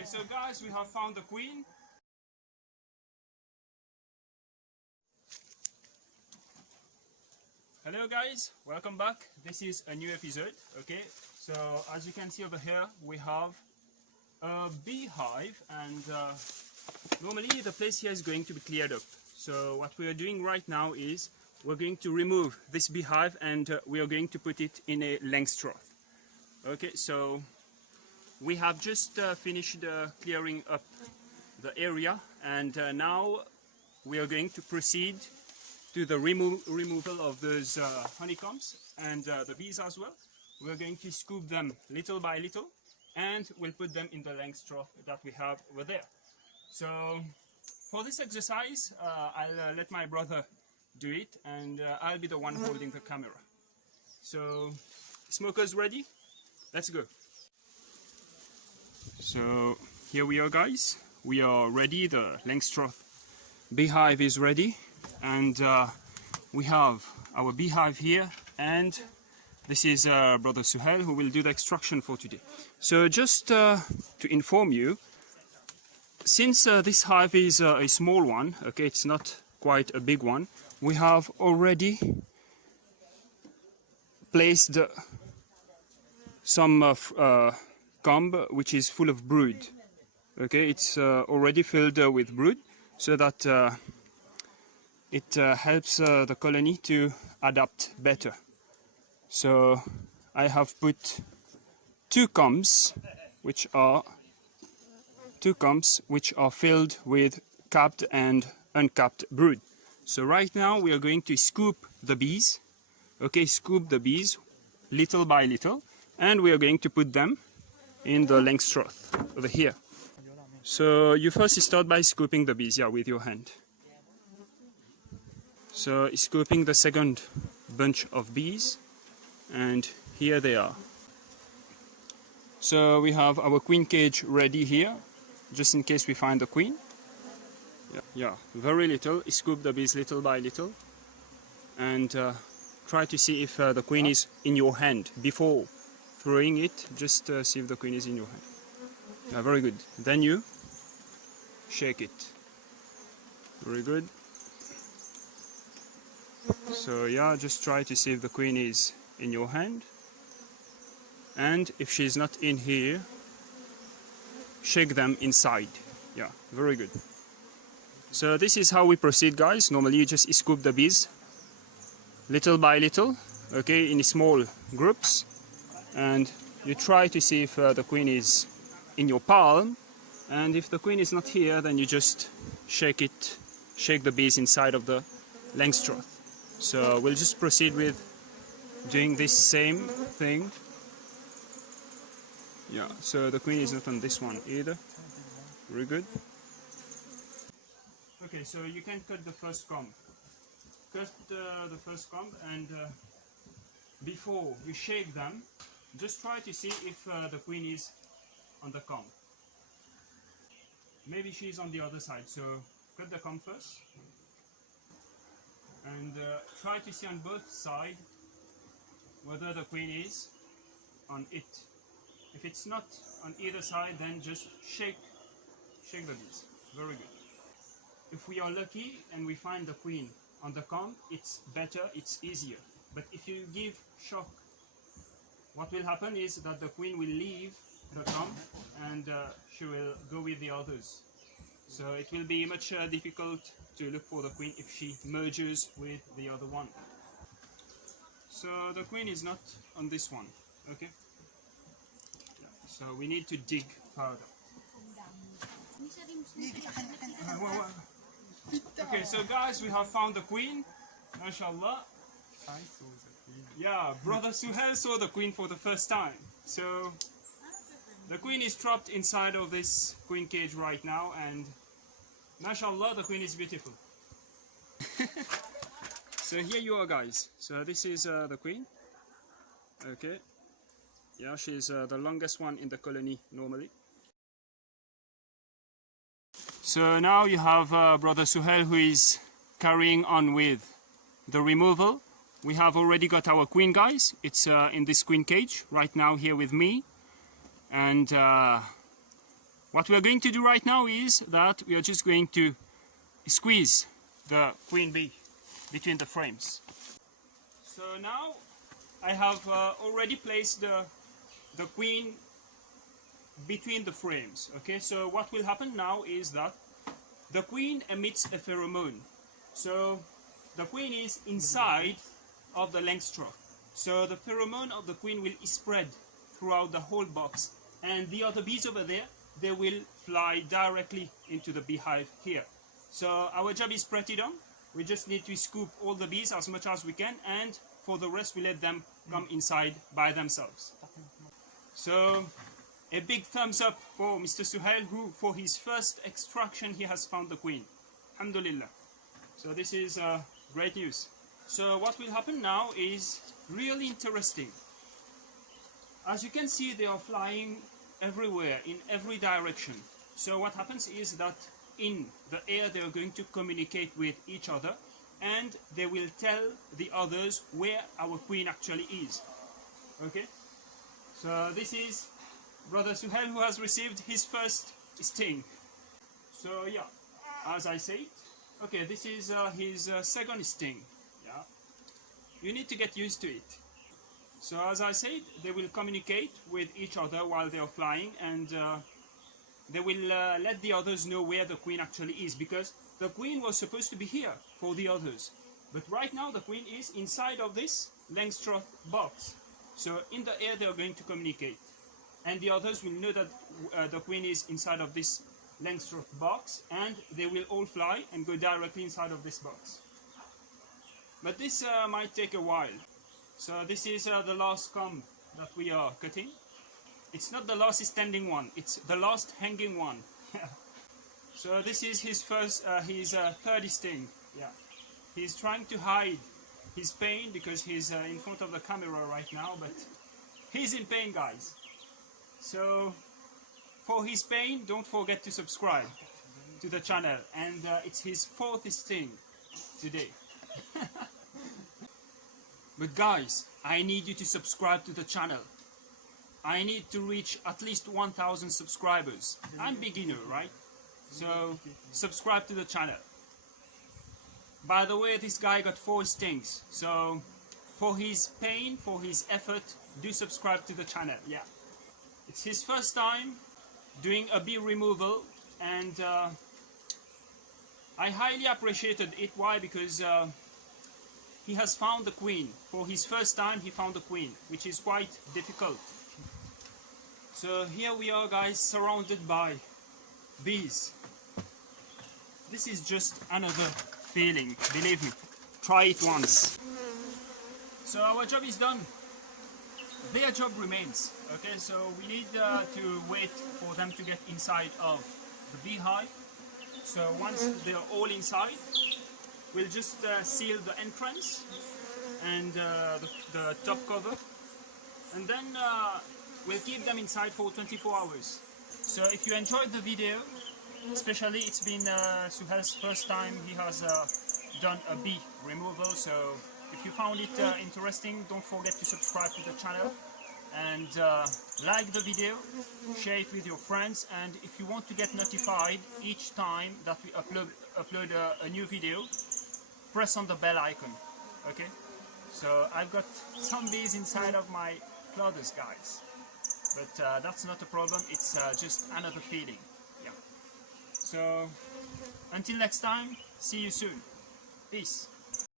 Okay, so guys, we have found the queen. Hello guys, welcome back. This is a new episode. Okay, so as you can see over here, we have a beehive, and normally the place here is going to be cleared up. So what we are doing right now is we're going to remove this beehive, and we are going to put it in a Langstroth. Okay, so we have just finished clearing up the area, and now we are going to proceed to the removal of those honeycombs and the bees as well. We're going to scoop them little by little, and we'll put them in the Langstroth that we have over there. So for this exercise, I'll let my brother do it, and I'll be the one holding the camera. So smokers ready? Let's go. So here we are, guys. We are ready. The Langstroth beehive is ready, and we have our beehive here, and this is brother Suhail, who will do the extraction for today. So just to inform you, since this hive is a small one, okay, it's not quite a big one, we have already placed some comb which is full of brood. Okay, it's already filled with brood, so that it helps the colony to adapt better. So I have put two combs which are filled with capped and uncapped brood. So right now we are going to scoop the bees. Okay, scoop the bees little by little, and we are going to put them in the Langstroth over here. So you first start by scooping the bees, yeah, with your hand. So scooping the second bunch of bees, and here they are. So we have our queen cage ready here, just in case we find the queen. Yeah, very little. Scoop the bees little by little, and try to see if the queen is in your hand before throwing it. Just see if the queen is in your hand. Yeah, very good. Then you shake it. Very good. So yeah, just try to see if the queen is in your hand, and if she's not in here, shake them inside. Yeah, very good. So this is how we proceed, guys. Normally you just scoop the bees little by little, okay, in small groups, and you try to see if the queen is in your palm, and if the queen is not here, then you just shake the bees inside of the Langstroth. So we'll just proceed with doing this same thing. Yeah, so the queen is not on this one either. Very good. Okay, so you can cut the first comb. Cut the first comb, and before you shake them, just try to see if the queen is on the comb. Maybe she's on the other side, so cut the comb first, and try to see on both sides whether the queen is on it. If it's not on either side, then just shake the bees. Very good. If we are lucky and we find the queen on the comb, it's better, it's easier. But if you give shock, what will happen is that the queen will leave the comb, and she will go with the others. So it will be much difficult to look for the queen if she merges with the other one. So the queen is not on this one, okay? Yeah, so we need to dig further. Okay, so guys, we have found the queen, mashallah. I saw the queen. Yeah, brother Suhail saw the queen for the first time. So the queen is trapped inside of this queen cage right now, and mashallah, the queen is beautiful. So here you are, guys. So this is the queen. Okay. Yeah, she's the longest one in the colony normally. So now you have brother Suhail, who is carrying on with the removal. We have already got our queen, guys. It's in this queen cage right now here with me, and what we are going to do right now is that we are just going to squeeze the queen bee between the frames. So now I have already placed the queen between the frames. Okay, so what will happen now is that the queen emits a pheromone. So the queen is inside of the Langstroth. So the pheromone of the queen will spread throughout the whole box, and the other bees over there, they will fly directly into the beehive here. So our job is pretty done. We just need to scoop all the bees as much as we can, and for the rest we let them come inside by themselves. So a big thumbs up for Mr. Suhail, who for his first extraction he has found the queen. Alhamdulillah. So this is great news. So what will happen now is really interesting. As you can see, they are flying everywhere, in every direction. So what happens is that in the air they are going to communicate with each other, and they will tell the others where our queen actually is. Okay? So this is Brother Suhail, who has received his first sting. So yeah, as I said, okay, this is his second sting. Yeah, you need to get used to it. So as I said, they will communicate with each other while they are flying, and they will let the others know where the queen actually is, because the queen was supposed to be here for the others. But right now the queen is inside of this Langstroth box. So in the air they are going to communicate, and the others will know that the queen is inside of this Langstroth box, and they will all fly and go directly inside of this box. But this might take a while. So this is the last comb that we are cutting. It's not the last standing one, it's the last hanging one. So this is his first, his third sting. Yeah, he's trying to hide his pain because he's in front of the camera right now, but he's in pain, guys. So for his pain, don't forget to subscribe to the channel, and it's his fourth sting today. But guys, I need you to subscribe to the channel. I need to reach at least 1,000 subscribers. I'm beginner, right? So subscribe to the channel. By the way, this guy got 4 stings. So for his pain, for his effort, do subscribe to the channel. Yeah. It's his first time doing a bee removal, and I highly appreciated it. Why? Because he has found the queen. For his first time he found the queen, which is quite difficult. So here we are, guys, surrounded by bees. This is just another feeling, believe me. Try it once. So our job is done. Their job remains. Okay, so we need to wait for them to get inside of the beehive. So once they're all inside, we'll just seal the entrance and the top cover, and then we'll keep them inside for 24 hours. So if you enjoyed the video, especially it's been Suhail's first time he has done a bee removal, so if you found it interesting, don't forget to subscribe to the channel and like the video, share it with your friends, and if you want to get notified each time that we upload a new video, press on the bell icon. Okay, so I've got some bees inside of my clothes, guys, but that's not a problem. It's just another feeling. Yeah. So until next time, see you soon. Peace.